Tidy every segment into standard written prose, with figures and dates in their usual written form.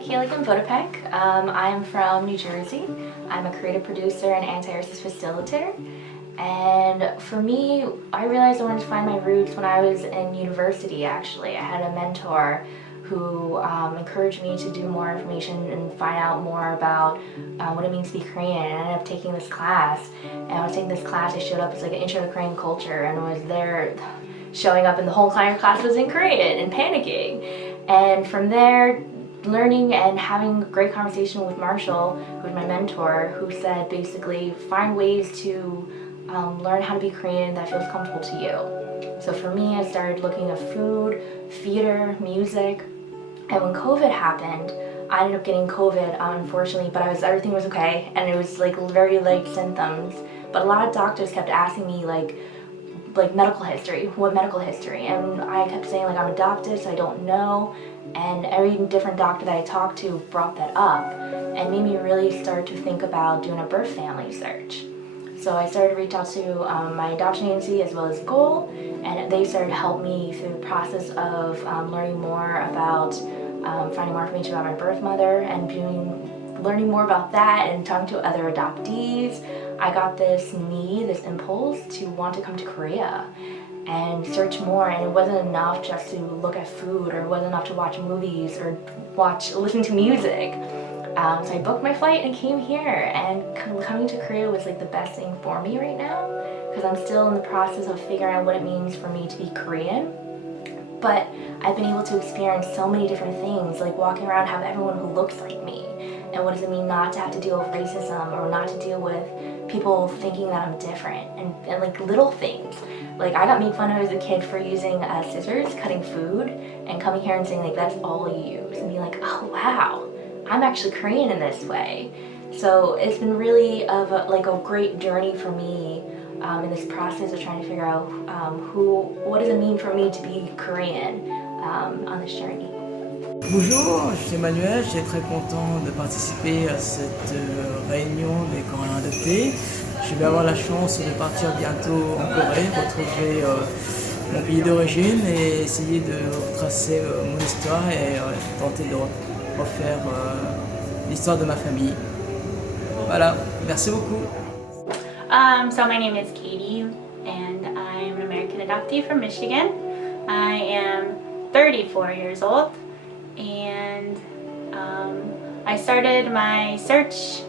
Keegan Vodopek. I'm from New Jersey. I'm a creative producer and anti-racist facilitator. And for me, I realized I wanted to find my roots when I was in university, actually. I had a mentor who encouraged me to do more information and find out more about what it means to be Korean. And I ended up taking this class. And when I was taking this class, I showed up as like an intro to Korean culture and was there showing up, and the whole entire class was in Korean and panicking. And from there, learning and having a great conversation with Marshall, who's my mentor, who said basically find ways to learn how to be Korean that feels comfortable to you. So for me, I started looking at food, theater, music, and when COVID happened, I ended up getting COVID, unfortunately, but everything was okay, and it was like very light symptoms. But a lot of doctors kept asking me like medical history, what medical history, and I kept saying like I'm adopted, so I don't know. And every different doctor that I talked to brought that up and made me really start to think about doing a birth family search. So I started to reach out to my adoption agency as well as Goal, and they started to help me through the process of learning more about finding more information about my birth mother and learning more about that and talking to other adoptees. I got this impulse to want to come to Korea and search more, and it wasn't enough just to look at food, or it wasn't enough to watch movies or listen to music. So I booked my flight and came here, and coming to Korea was like the best thing for me right now, because I'm still in the process of figuring out what it means for me to be Korean. But I've been able to experience so many different things, like walking around, have everyone who looks like me, and what does it mean not to have to deal with racism or not to deal with people thinking that I'm different, and like little things. Like I got made fun of as a kid for using scissors cutting food, and coming here and saying like that's all you use, and being like, oh wow, I'm actually Korean in this way. So it's been really a great journey for me in this process of trying to figure out what does it mean for me to be Korean on this journey. Bonjour, je suis Emmanuel, je suis très content de participer à cette réunion des Coréens adoptés. Je vais avoir la chance de partir bientôt en Corée, retrouver mon pays d'origine et essayer de retracer mon histoire et tenter de refaire l'histoire de ma famille. Voilà, merci beaucoup. So my name is Katie, and I'm an American adoptee from Michigan. I am 34 years old, and I started my search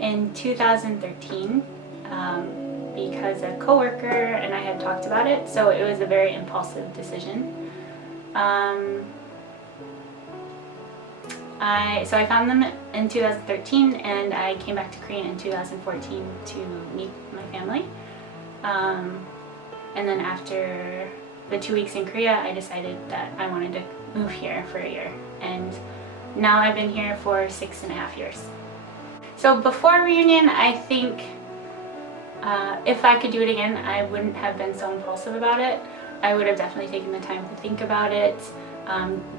in 2013 because a coworker and I had talked about it, so it was a very impulsive decision. So I found them in 2013, and I came back to Korea in 2014 to meet my family. And then after the 2 weeks in Korea, I decided that I wanted to move here for a year. And now I've been here for 6.5 years. So before reunion, I think if I could do it again, I wouldn't have been so impulsive about it. I would have definitely taken the time to think about it,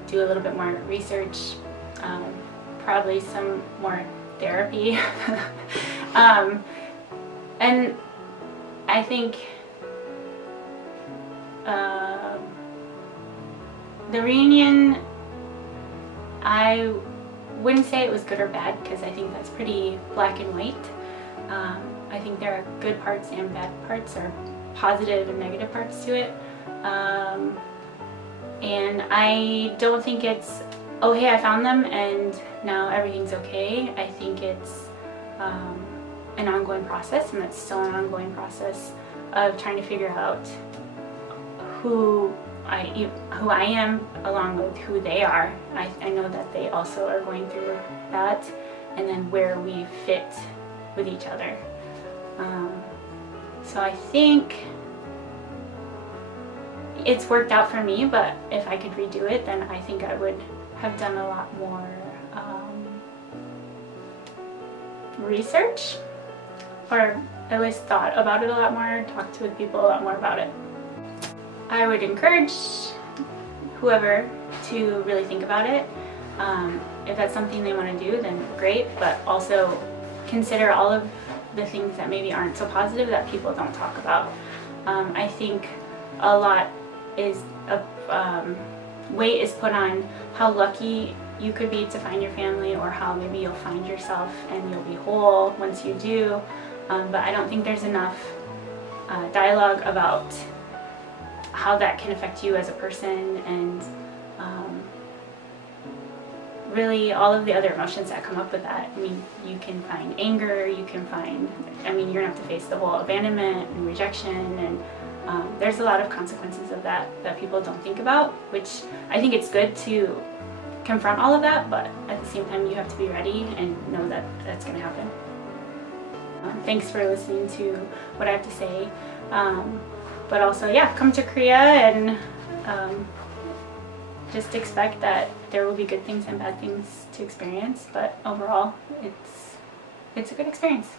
do a little bit more research, probably some more therapy. And I think the reunion, I wouldn't say it was good or bad, because I think that's pretty black and white. I think there are good parts and bad parts, or positive and negative parts to it. And I don't think it's, oh hey, I found them and now everything's okay. I think it's an ongoing process, and it's still an ongoing process of trying to figure out who I am along with who they are. I know that they also are going through that, and then where we fit with each other. So I think it's worked out for me, but if I could redo it, then I think I would have done a lot more research, or at least thought about it a lot more, talked with people a lot more about it. I would encourage whoever to really think about it. If that's something they want to do, then great, but also consider all of the things that maybe aren't so positive that people don't talk about. I think a lot is weight is put on how lucky you could be to find your family, or how maybe you'll find yourself and you'll be whole once you do. But I don't think there's enough dialogue about how that can affect you as a person, and really all of the other emotions that come up with that. I mean, you can find anger, you can find, I mean, you're gonna have to face the whole abandonment and rejection, and there's a lot of consequences of that people don't think about, which I think it's good to confront all of that, but at the same time you have to be ready and know that that's gonna happen. Thanks for listening to what I have to say, but also, yeah, come to Korea and just expect that there will be good things and bad things to experience, but overall it's a good experience.